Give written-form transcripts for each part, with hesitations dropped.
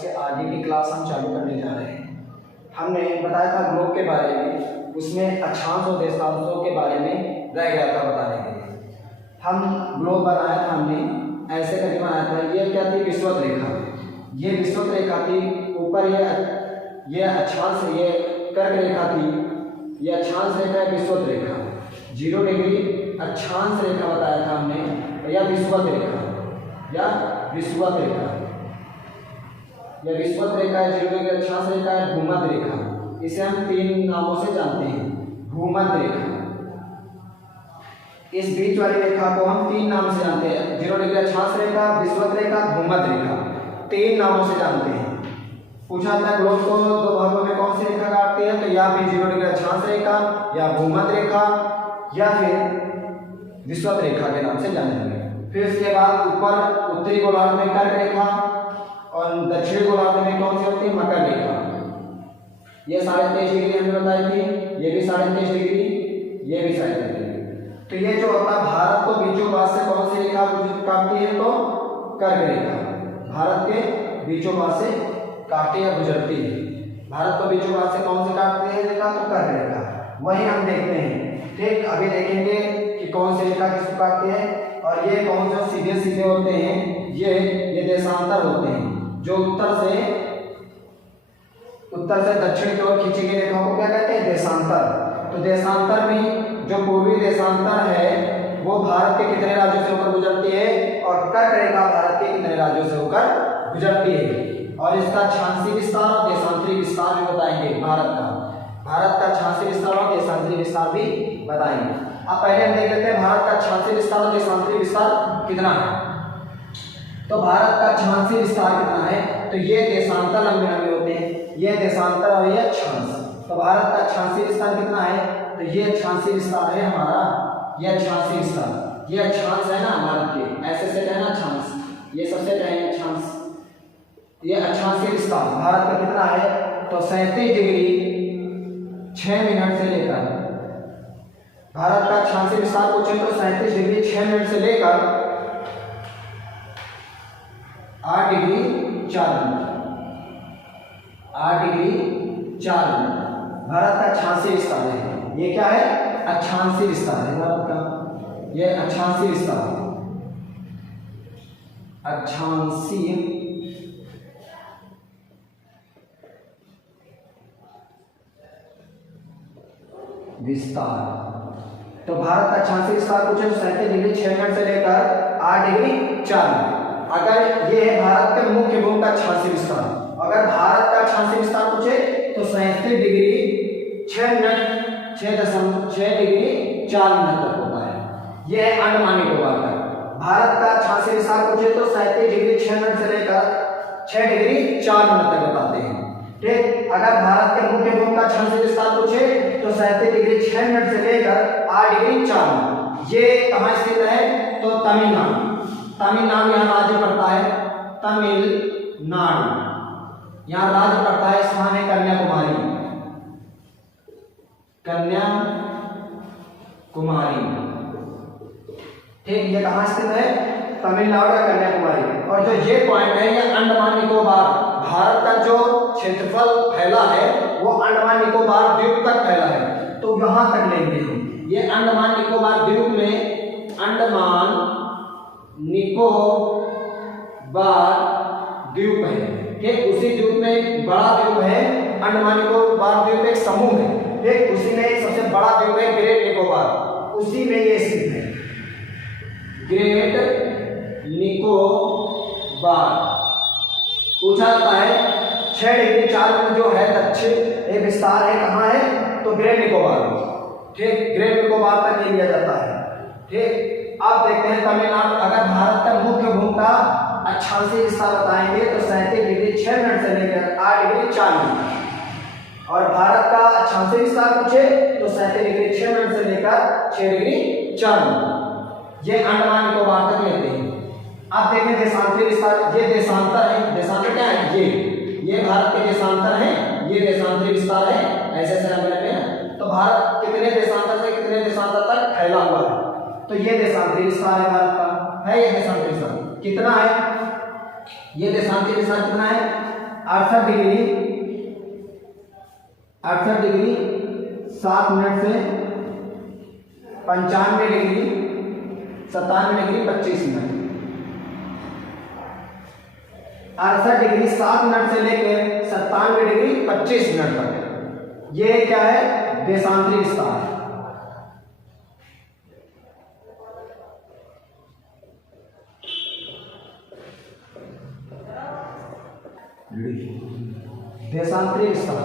उसके आगे की क्लास हम चालू करने जा रहे हैं। हमने बताया था ग्लोब के बारे में, उसमें अक्षांश और देशांशों के बारे में रह गया था बताने के लिए। हम ग्लोब बनाया था, हमने ऐसे करके बनाया था। ये क्या थी? विषुवत रेखा। ये विषुवत रेखा थी। ऊपर ये अक्षांश, ये कर्क रेखा थी। ये अक्षांश रेखा है, विषुवत रेखा 0 डिग्री अक्षांश रेखा बताया था हमने, या विषुवत रेखा, या विषुवत रेखा। यह विषुवत रेखा है, 0 डिग्री अक्षांश रेखा है, भूमध्य रेखा। इसे हम 3 नामों से जानते हैं। भूमध्य रेखा, इस बीच वाली रेखा को हम 3 नाम से जानते हैं। 0 डिग्री अक्षांश रेखा, विषुवत रेखा, भूमध्य रेखा, 3 नामों से जानते हैं। पूछा था ग्लोब को 2 भागों में कौन सी रेखा काटती है, तो या फिर 0 डिग्री अक्षांश रेखा, या भूमध्य रेखा, या फिर विषुवत रेखा के नाम से जाने लगे। फिर इसके बाद ऊपर उत्तरी गोलार्ध में कर्क रेखा और दक्षिणी गोलार्ध में कौन सी होती है? मकर रेखा। ये 23.5 डिग्री हमने बताई थी, ये भी 23.5 डिग्री, ये भी 23.5 डिग्री। तो ये जो होता है भारत को बीचों बात से कौन सी रेखा काटती है? तो कर्क रेखा भारत के बीचों बात से काटती या गुजरती है। भारत को बीचों बात से कौन सी काटती है रेखा? तो कर्क रेखा। वही हम देखते हैं, ठीक। अभी देखेंगे कि कौन सी रेखा किसको काटती है। और ये कौन से सीधे सीधे होते हैं, ये देशांतर होते हैं, जो उत्तर से दक्षिण की ओर खींची गई रेखाओं को क्या कहते हैं? देशांतर। तो देशांतर में जो पूर्वी देशांतर है वो भारत के कितने राज्यों से होकर गुजरती है, और कर्क रेखा भारत के कितने राज्यों से होकर गुजरती है। और इसका अक्षांशीय विस्तार और देशांतरी विस्तार भी बताएंगे। भारत का अक्षांशीय विस्तार और देशांतरी विस्तार भी बताएंगे। अब पहले हम देख लेते हैं भारत का अक्षांशीय विस्तार और देशांतरी विस्तार कितना है। तो भारत का अक्षांशीय विस्तार कितना है? तो ये देशांतर लंबे लंबे होते हैं, ये देशांतर और ये अक्षांश। तो भारत का अक्षांशीय विस्तार कितना है? तो ये अक्षांशीय विस्तार है हमारा, ये अक्षांशीय विस्तार, ये अक्षांश है ना भारत के, ऐसे सेट है ना अक्षांश, ये सब सेट है अक्षांश। ये अक्षांशीय विस्तार भारत का कितना है? तो 37 डिग्री 6 मिनट से लेकर, भारत का अक्षांशीय विस्तार पूछे तो 37 डिग्री 6 मिनट से लेकर 8 degree 4 minute, 8 degree 4 minute Bharat का अक्षांशीय विस्तार है। ये क्या है? अक्षांशीय विस्तार है भारत का, ये अक्षांशीय विस्तार, अक्षांशीय विस्तार। तो भारत का अक्षांशीय विस्तार पूछे तो 37 डिग्री 6 मिनट से लेकर 8 डिग्री 4 मिनट। अगर ये है भारत के मुख्य भूमि का अक्षांशीय विस्तार, अगर भारत का अक्षांशीय विस्तार पूछे तो 37 डिग्री 6 मिनट 6 डिग्री 4 मिनट तक होता है। यह है अंडमान निकोबार का। भारत का अक्षांशीय विस्तार पूछे तो 37 डिग्री 6 मिनट से लेकर 6 डिग्री 4 मिनट तक बताते हैं, ठीक। अगर भारत के मुख्य भूमि का अक्षांशीय विस्तार पूछे तो 37 डिग्री 6 मिनट से लेकर 8 डिग्री 4 मिनट। ये कहाँ स्थित है? तो तमिलनाडु, तमिलनाडु यहाँ राज्य पड़ता है, तमिलनाडु यहाँ राज्य पड़ता है। स्थान है कन्याकुमारी, कन्याकुमारी, ठीक। ये कहाँ स्थित है? तमिलनाडु या कन्याकुमारी। और जो ये पॉइंट है ये अंडमान निकोबार, भारत का जो क्षेत्रफल फैला है वो अंडमान निकोबार द्वीप तक फैला है, तो यहाँ तक लेंगे हम। ये अंडमान निकोबार द्वीप में, अंडमान निकोबार द्वीप है, ठीक। उसी द्वीप में एक बड़ा द्वीप है, अंडमान निकोबार द्वीप एक समूह है, ठीक। उसी में एक सबसे बड़ा द्वीप है ग्रेट निकोबार, उसी में ये स्थित है, ग्रेट निकोबार। पूछा जाता है 6 डिग्री 4 मिनट जो है दक्षिण एक विस्तार है, कहाँ है? तो ग्रेट निकोबार, ठीक। ग्रेट निकोबार तक ले लिया जाता है, ठीक। अब देखते हैं तमिलनाडु। अगर भारत का मुख्य भूमि का अक्षांशीय विस्तार बताएंगे तो 37 डिग्री 6 मिनट से लेकर 8 डिग्री 4 मिनट। और भारत का अक्षांशीय विस्तार पूछे तो 37 डिग्री 6 मिनट से लेकर 6 डिग्री 4 मिनट। ये अंडमान निकोबार तक लेते हैं। अब देखें देशांतरी विस्तार, ये देशांतर है। देशांतर क्या है? ये भारत के देशांतर है, ये देशांतरी विस्तार है, ऐसे ऐसे रंग लेते हैं। तो भारत कितने देशांतर से कितने देशांतर तक फैला हुआ है, तो ये देशांतरी विस्तार है भारत का, है ये देशांतरी विस्तार। कितना है ये देशांतरी विस्तार? कितना है? 68 डिग्री 7 मिनट से 95 degree 97 degree 25 minute. 68 degree 7 minute से लेकर 97 डिग्री 25 मिनट तक ये क्या है, देशांतरी विस्तार। देशांतरी विस्तार।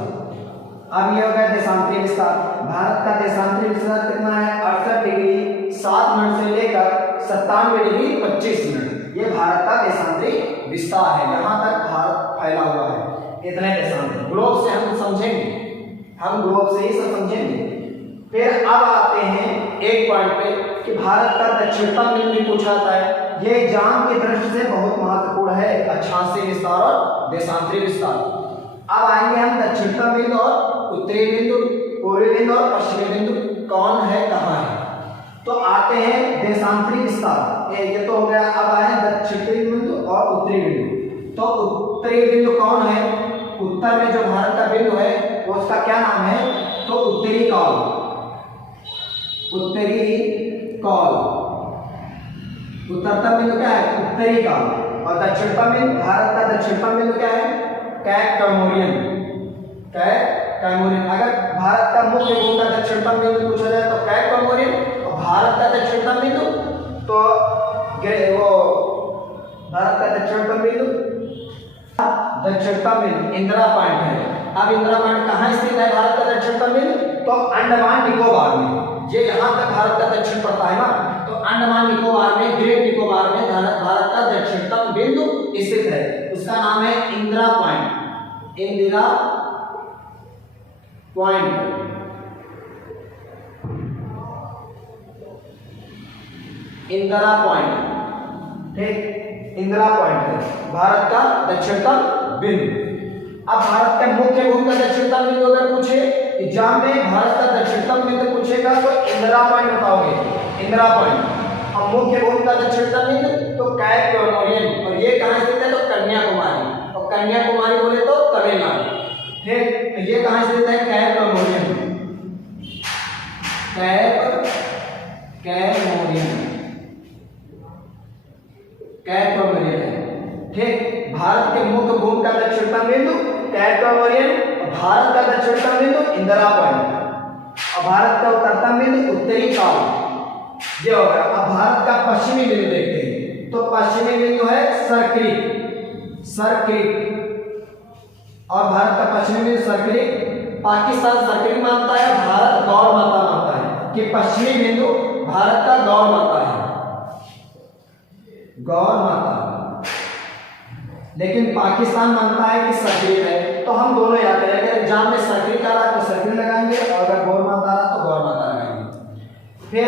अब ये हो गया देशांतरी विस्तार। भारत का देशांतरी विस्तार कितना है, 68 डिग्री 7 मिनट से लेकर 97 डिग्री 25 मिनट। ये भारत का देशांतरी विस्तार है, यहाँ तक भारत फैला हुआ है। इतने देशांतर ग्लोब से हम समझेंगे, हम ग्लोब से ही सब समझेंगे। फिर अब आते हैं एक पॉइंट पे कि भारत का दक्षिणतम बिंदु पूछा जाता है। ये एग्जाम की दृष्टि से बहुत महत्वपूर्ण है, अक्षांशीय विस्तार और देशांतरी विस्तार। अब आएंगे हम दक्षिणतम बिंदु और उत्तरी बिंदु, पूर्वी बिंदु और पश्चिमी बिंदु कौन है, कहाँ है। तो आते हैं देशांतरी विस्तार, ये तो हो गया। अब आए दक्षिणी बिंदु और उत्तरी बिंदु। तो उत्तरी बिंदु कौन है, उत्तर में जो भारत का बिंदु है वो उसका क्या नाम है, तो उत्तरी कौल। उत्तरी कौल। उत्तरतम बिंदु क्या है, उत्तरी कौल। और दक्षिणतम बिंदु, भारत का दक्षिणतम बिंदु क्या है, कैप कॉमोरियन। कैप कॉमोरियन। अगर भारत का मुख्य भूमि का दक्षिणतम बिंदु पूछा जाए तो कैप कॉमोरियन, और भारत का दक्षिणतम बिंदु तो वो भारत का दक्षिणतम बिंदु इंदिरा पॉइंट है। अब इंदिरा पॉइंट कहाँ स्थित है भारत का दक्षिणतम बिंदु, तो अंडमान निकोबार में। ये यहाँ तक भारत का दक्षिण पड़ता है ना, तो अंडमान निकोबार में, ग्रेट निकोबार में भारत का दक्षिणतम बिंदु स्थित है। उसका नाम है Indira point. Indira point. Indira point, ठीक, इंदिरा पॉइंट है भारत का दक्षिणतम बिंदु। अब भारत का मुख्य भूमि का दक्षिणतम बिंदु अगर पूछे एग्जाम में, भारत का दक्षिणतम बिंदु पूछेगा तो इंदिरा पॉइंट बताओगे, इंदिरा पॉइंट। और मुख्य भूमि का दक्षिणतम बिंदु तो कैप कॉमोरियन। और ये कहाँ स्थित है, तो कन्याकुमारी। और कन्याकुमारी बोले तो तमिलनाडु, ठीक। तो ये कहाँ स्थित है, कैप कॉमोरियन। कैप कॉमोरियन, कैप कॉमोरियन है, ठीक। भारत के मुख्य भूमि का दक्षिणतम बिंदु कैप कॉमोरियन, भारत का दक्षिणतम बिंदु इंदिरा पॉइंट, और भारत का उत्तरतम बिंदु उत्तरी कौल। ये हो गया। अब भारत का पश्चिमी बिंदु देखते हैं, तो पश्चिमी बिंदु है सरक्रीक, सरक्रीक। और भारत का पश्चिमी बिंदु सरक्रीक, पाकिस्तान सरक्रीक मानता है, भारत गौर माता मानता है कि पश्चिमी बिंदु भारत का गौर माता है, गौर माता। लेकिन पाकिस्तान मानता है कि सरक्रीक है। तो हम दोनों याद करें, अगर एग्जाम में सरक्रीक आ रहा तो सरक्रीक लगाएंगे, और अगर गौर माता आ रहा तो गौर माता लगाएंगे। फिर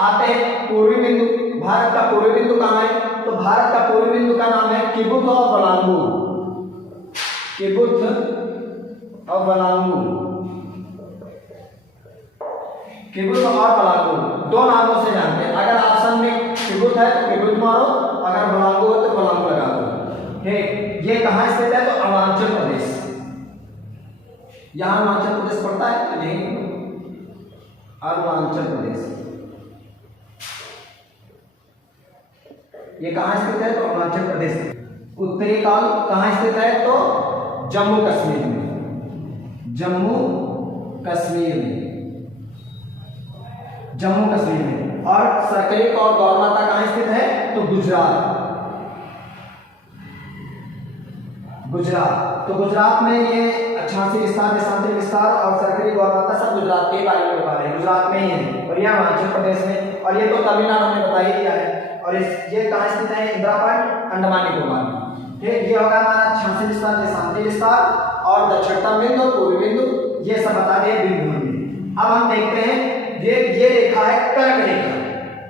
आते हैं पूर्वी बिंदु। भारत का पूर्वी बिंदु कहाँ है, तो भारत का पूर्वी बिंदु का नाम है किबुत और बलांगूर। किबुत और बलांगूर, किबुत और बलांगूर दो नामों से जानते हैं। अगर ऑप्शन में किबुत है तो किबुत मारो, अगर बलांगूर है तो बलांगूर लगा दो, ठीक। ये कहाँ स्थित है, तो अरुणाचल प्रदेश। यहाँ अरुणाचल प्रदेश पड़ता है कि नहीं, अरुणाचल प्रदेश। ये कहाँ स्थित है, तो अरुणाचल प्रदेश। उत्तरी कौल कहाँ स्थित है, तो जम्मू कश्मीर में, जम्मू कश्मीर में, जम्मू कश्मीर में। और सरक्रीक और गौर माता कहाँ स्थित है, तो गुजरात, गुजरात। तो गुजरात में ये अक्षांशीय विस्तार, देशांतरी विस्तार और सरक्रीक गौर माता सब गुजरात के बारे में बता रहे हैं, गुजरात में ही है। और यह अरुणाचल प्रदेश में, और ये तो तमिलनाडु में बता ही दिया है। और ये कहाँ स्थित है, इंदिरा पॉइंट, अंडमान निकोबार में, ठीक। ये होगा हमारा अक्षांशीय विस्तार, देशांतरी विस्तार और दक्षिणतम बिंदु, पूर्वी बिंदु, ये सब बता दिए बिंदु में। अब हम देखते हैं, ये रेखा है कर्क रेखा,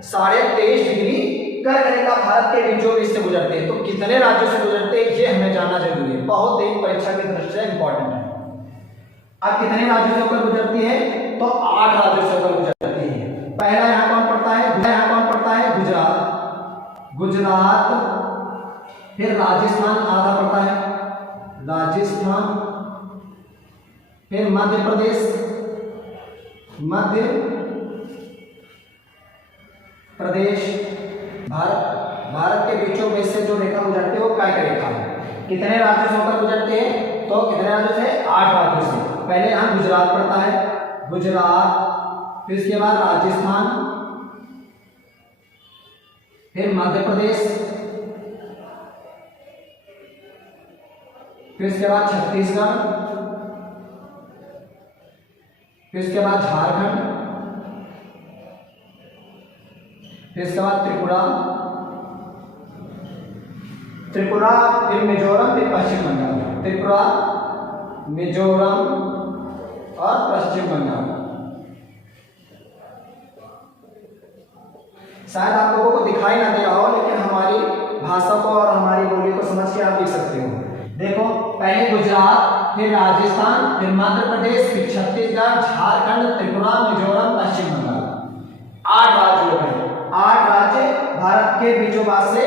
23.5 डिग्री कर्क रेखा भारत के बीचों बीच से गुजरते हैं। तो कितने राज्यों से गुजरते हैं ये हमें जानना जरूरी है, बहुत एक परीक्षा की दृष्टि से इंपॉर्टेंट है। अब कितने राज्यों से होकर गुजरती है, तो 8 राज्यों से होकर गुजरती है। पहला यहाँ कौन पड़ता है, यहाँ कौन पड़ता है, गुजरात, गुजरात। फिर राजस्थान आधा पड़ता है, राजस्थान, फिर मध्य प्रदेश, मध्य प्रदेश। भारत के बीचों बीच से जो रेखा गुजरती है वो कर्क रेखा है। कितने राज्यों से होकर गुजरती है? तो कितने राज्यों से? 8 राज्यों से। पहले यहाँ गुजरात पड़ता है, गुजरात, फिर इसके बाद राजस्थान, फिर मध्य प्रदेश, फिर इसके बाद छत्तीसगढ़, फिर इसके बाद झारखंड, फिर इसके बाद त्रिपुरा, फिर मिजोरम, फिर पश्चिम बंगाल। त्रिपुरा, मिजोरम और पश्चिम बंगाल। शायद आप लोगों को दिखाई ना दे रहा हो, लेकिन हमारी भाषा को और हमारी बोली को समझ के आप लिख सकते हो। देखो, पहले गुजरात, फिर राजस्थान, फिर मध्य प्रदेश, फिर छत्तीसगढ़, झारखंड, त्रिपुरा, मिजोरम, पश्चिम बंगाल। 8 राज्य हो गए। 8 राज्य भारत के बीचों बीच से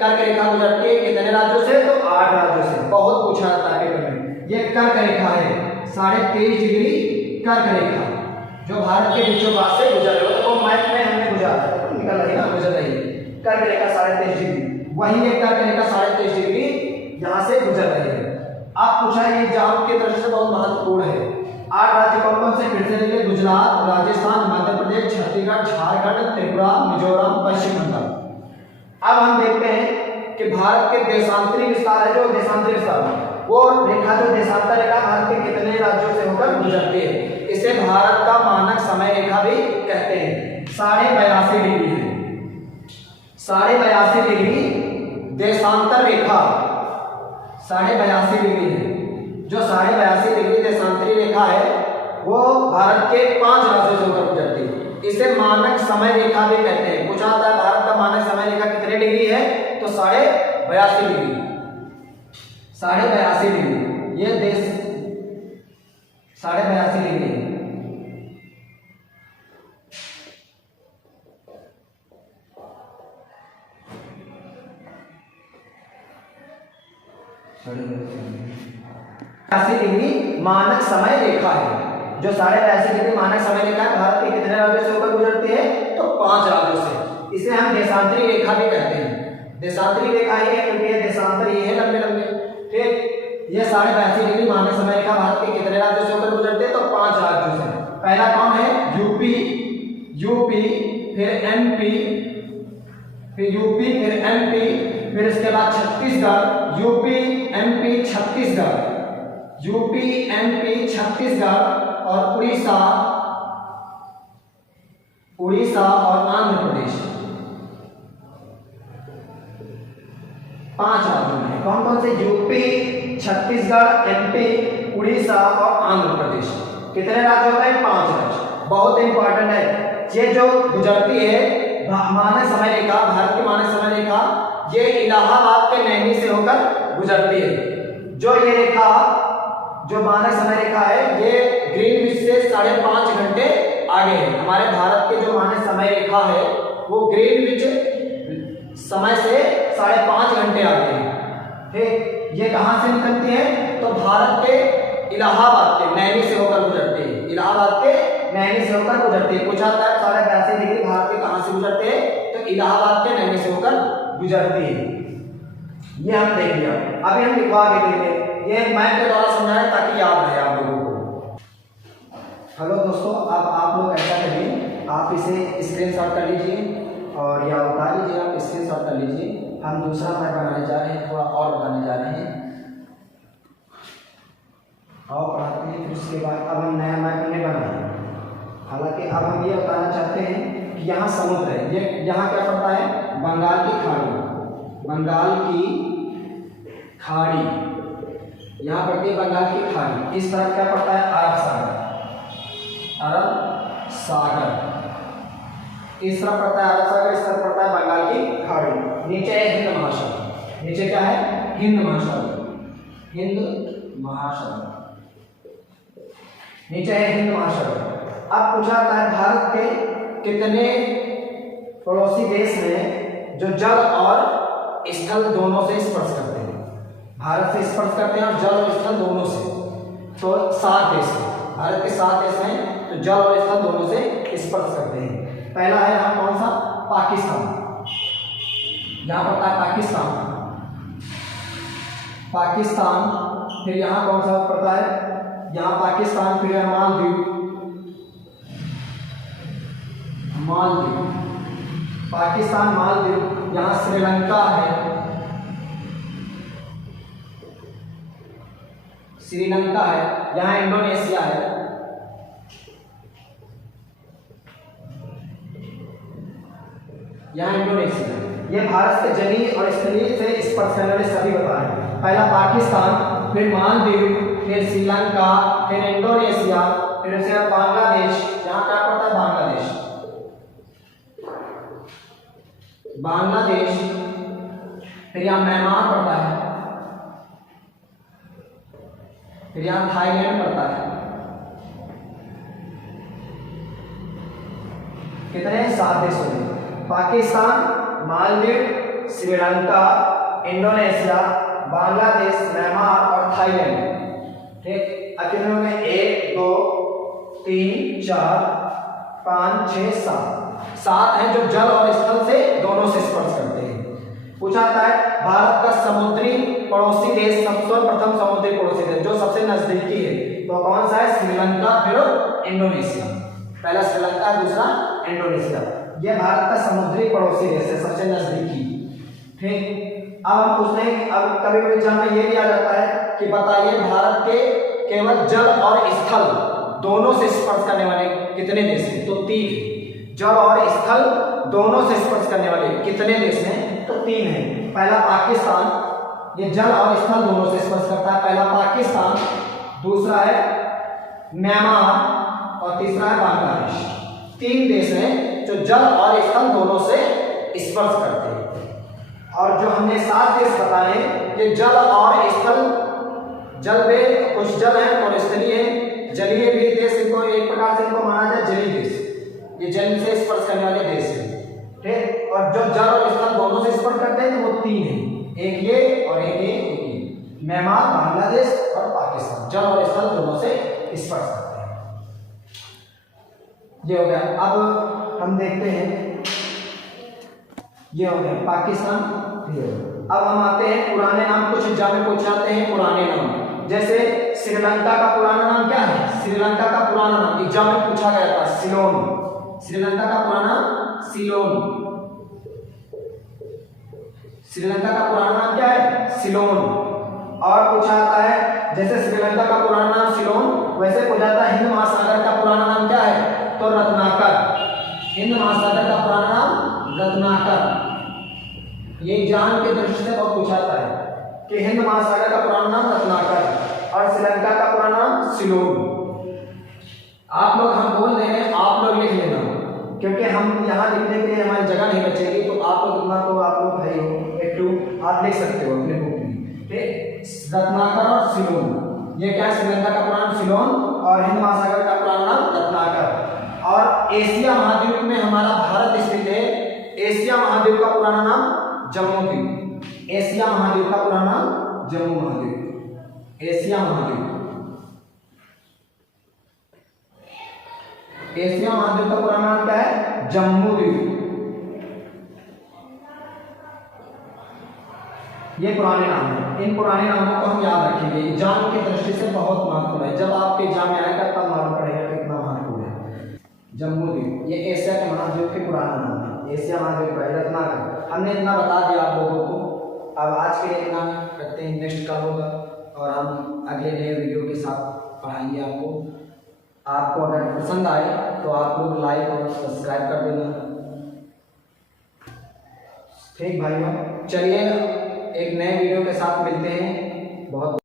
कर्क रेखा गुजरती है। कितने राज्यों से? तो 8 राज्यों से। बहुत पूछा जाता है पेपर में। ये कर्क रेखा है, 23.5 डिग्री कर्क रेखा, जो भारत के बीचों बीच से गुजर रही है। तो मैप में हमने गुजरा निकल रही है, गुजर रही है कर्क रेखा 23.5 डिग्री। वही एक कर्क रेखा 23.5 डिग्री यहाँ से गुजर रही है। आप पूछा है एग्जाम की दृष्टि से बहुत महत्वपूर्ण है। 8 राज्य कौन कौन से? फिर से देखिए, गुजरात, राजस्थान, मध्य प्रदेश, छत्तीसगढ़, झारखंड, त्रिपुरा, मिजोरम, पश्चिम बंगाल। अब हम देखते हैं कि भारत के देशांतरी विस्तार है, जो देशांतरी विस्तार वो रेखा, जो देशांतर रेखा भारत के कितने राज्यों से होकर गुजरती है। इसे भारत का मानक समय रेखा भी कहते हैं। 82.5 डिग्री है। 82.5 डिग्री देशांतर रेखा 82.5 डिग्री है। जो 82.5 डिग्री देशांतरी रेखा है वो भारत के 5 राज्यों से होकर गुजरती है। इसे मानक समय रेखा भी कहते हैं। पूछा जाता है भारत का मानक समय रेखा कितने डिग्री है? तो 82.5 डिग्री। 82.5 डिग्री ये देश 82.5 डिग्री है। डिग्री मानक समय रेखा है। जो 82.5 डिग्री मानक समय रेखा है भारत के कितने राज्यों से होकर गुजरती है? तो 5 राज्यों से। इसे हम देशांतरी रेखा भी कहते हैं। देशांतरी रेखा ये है क्योंकि ये देशांतर ये है लंबे लंबे। ठीक, ये 82.5 डिग्री मानक समय रेखा भारत के कितने राज्यों से होकर गुजरती है? तो 5 राज्यों से। पहला कौन है? यूपी, फिर एमपी, फिर यूपी, फिर एमपी, फिर इसके बाद Chhattisgarh, UP, MP, Chhattisgarh, UP, MP, Chhattisgarh और उड़ीसा और आंध्र प्रदेश। 5 राज्यों में कौन कौन से? यूपी, छत्तीसगढ़, एमपी, उड़ीसा और आंध्र प्रदेश। कितने राज्य होते हैं? 5 राज्य। बहुत इंपॉर्टेंट है। ये जो गुजरती है मानक समय रेखा, भारत की मानक समय रेखा, ये इलाहाबाद के नैनी से होकर गुजरती है। जो ये रेखा, जो मानक समय रेखा है, ये ग्रीनविच से 5.5 घंटे आगे है। हमारे भारत के जो मानक समय रेखा है वो ग्रीनविच समय से 5.5 घंटे आगे है। ठीक, ये कहां से निकलती है? तो भारत के इलाहाबाद के नैनी से होकर गुजरती है। इलाहाबाद के नैनी से होकर गुजरती है। पूछा था 82.5 डिग्री भारत के कहां से गुजरते हैं? तो इलाहाबाद के नैनी से होकर गुजरती है। ये हम देख लिया। अभी हम लिखवा के देंगे। ये मैप के द्वारा समझाया ताकि याद रहे आप लोगों को। हेलो दोस्तों, अब आप लोग ऐसा करिए, आप इसे स्क्रीनशॉट कर लीजिए और या उतार लीजिए। आप स्क्रीनशॉट कर लीजिए। हम दूसरा मैप बनाने जा रहे हैं, थोड़ा और बनाने जा रहे हैं। और पढ़ाते हैं। फिर उसके बाद अब हम नया मैप नहीं बनाएंगे। हालांकि अब हम ये बताना चाहते हैं कि यहाँ समुद्र है। ये यहाँ क्या पड़ता है? बंगाल की खाड़ी। बंगाल की खाड़ी यहाँ पड़ती है, बंगाल की खाड़ी। इस तरफ क्या पड़ता है? अरब सागर। अरब सागर इस तरफ पड़ता है, अरब सागर। इस तरफ पड़ता है बंगाल की खाड़ी। नीचे है हिंद महासागर। नीचे क्या है? हिंद महासागर। हिंद महासागर नीचे है हिंद महासागर। अब पूछा जाता है भारत के कितने पड़ोसी देश हैं जो जल और स्थल दोनों से स्पर्श करते हैं? भारत से स्पर्श करते हैं और जल और स्थल दोनों से। तो 7 देश हैं, भारत के 7 देश हैं तो जल और स्थल दोनों से स्पर्श करते हैं। पहला है यहाँ कौन सा? पाकिस्तान। यहाँ पड़ता है पाकिस्तान, पाकिस्तान। फिर यहाँ कौन सा पड़ता है? यहाँ पाकिस्तान, फिर मालदीव, मालदीव, पाकिस्तान, मालदीव। यहाँ श्रीलंका है, श्रीलंका है। यहाँ इंडोनेशिया है, यहाँ इंडोनेशिया। ये भारत के जलीय और स्थलीय से स्पर्श करने वाले सभी बता रहे हैं। पहला पाकिस्तान, फिर मालदीव, फिर श्रीलंका, फिर इंडोनेशिया, फिर उसके बाद बांग्लादेश। यहाँ क्या पड़ता है? बांग्लादेश, बांग्लादेश। फिर यहाँ म्यांमार पड़ता है, फिर यहाँ थाईलैंड पड़ता है। कितने? 7 देश हो गए। पाकिस्तान, मालदीव, श्रीलंका, इंडोनेशिया, बांग्लादेश, म्यांमार और थाईलैंड। ठीक, अब कितने हो गए? 1 2 3 4 5 6 7 हैं जो जल और स्थल से दोनों से स्पर्श करते हैं। पूछा जाता है भारत का समुद्री पड़ोसी देश, सर्वप्रथम समुद्री पड़ोसी देश जो सबसे नजदीकी है तो कौन सा है? श्रीलंका, फिर इंडोनेशिया। पहला श्रीलंका, दूसरा इंडोनेशिया। ये भारत का समुद्री पड़ोसी देश है, सबसे नजदीकी। ठीक, अब हम पूछते हैं, अब कभी कभी एग्जाम में ये भी आ जाता है कि बताइए भारत के केवल जल और स्थल दोनों से स्पर्श करने वाले कितने देश हैं? तो 3। जल और स्थल दोनों से स्पर्श करने वाले कितने देश हैं? तो 3 हैं। पहला पाकिस्तान, ये जल और स्थल दोनों से स्पर्श करता है। पहला पाकिस्तान, दूसरा है म्यांमार और तीसरा है बांग्लादेश। 3 देश हैं जो जल और स्थल दोनों से स्पर्श करते हैं। और जो हमने 7 देश बताए ये जल और स्थल, जल में कुछ जल है और स्थलीय है। जलीय भी देश, इनको एक प्रकार से इनको माना जाए जलीय देश, ये जल से स्पर्श करने वाले देश हैं। ठीक, और जो जल और स्थल दोनों से स्पर्श करते हैं तो वो 3 हैं, एक ये और एक ये, म्यांमार, बांग्लादेश और पाकिस्तान। जल और स्थल दोनों से स्पर्श करते हैं। ये हो गया। अब हम देखते हैं, ये हो गया पाकिस्तान। अब हम आते हैं पुराने नाम, कुछ एग्जाम में पूछ जाते हैं पुराने नाम। जैसे श्रीलंका का पुराना नाम क्या है? श्रीलंका का पुराना नाम एग्जाम में पूछा गया था, सिलोन। श्रीलंका का पुराना सिलोन। श्रीलंका का पुराना नाम क्या है? सिलोन। और पूछा जाता है जैसे श्रीलंका का पुराना नाम सिलोन, वैसे पूछा जाता है हिंद महासागर का पुराना नाम क्या है? तो रत्नाकर। हिंद महासागर का पुराना नाम रत्नाकर। ये एग्जाम के दृष्टि से बहुत पूछा जाता है कि हिंद महासागर का पुराना नाम रत्नाकर और श्रीलंका का पुराना नाम सिलोन। आप लोग, हम बोल रहे हैं, आप लोग लिख लेना क्योंकि हम यहाँ लिखने के लिए हमारी जगह नहीं बचेगी। तो आप लोग इतना तो आप लोग भाई हो, एक आप लिख सकते हो अपने बुक में। ठीक, रत्नाकर और सिलोन। ये क्या है? श्रीलंका का पुराना नाम सिलोन और हिंद महासागर का पुराना नाम रत्नाकर। और एशिया महाद्वीप में हमारा भारत स्थित है। एशिया महाद्वीप का पुराना नाम जम्मू द्वीप। एशिया महाद्वीप का पुराना नाम जम्मू महाद्वीप। एशिया महाद्वीप, एशिया महाद्वीप का पुराना नाम क्या है? जम्मू द्वीप। ये पुराने नाम है। इन पुराने नामों को हम याद रखेंगे, एग्जाम की दृष्टि से बहुत महत्वपूर्ण है। जब आपके एग्जाम में आएगा तब मालूम पड़ेगा कितना महत्वपूर्ण है। जम्मू द्वीप ये एशिया के महाद्वीप के पुराना नाम है। एशिया महाद्वीप का रत्नाकर। हमने इतना बता दिया आप लोगों को। अब आज के लिए इतना करते हैं, नेक्स्ट कल होगा और हम अगले नए वीडियो के साथ पढ़ाएंगे आपको। आपको अगर पसंद आए तो आप लोग लाइक और सब्सक्राइब कर देना। ठीक भाइयों, चलिए एक नए वीडियो के साथ मिलते हैं। बहुत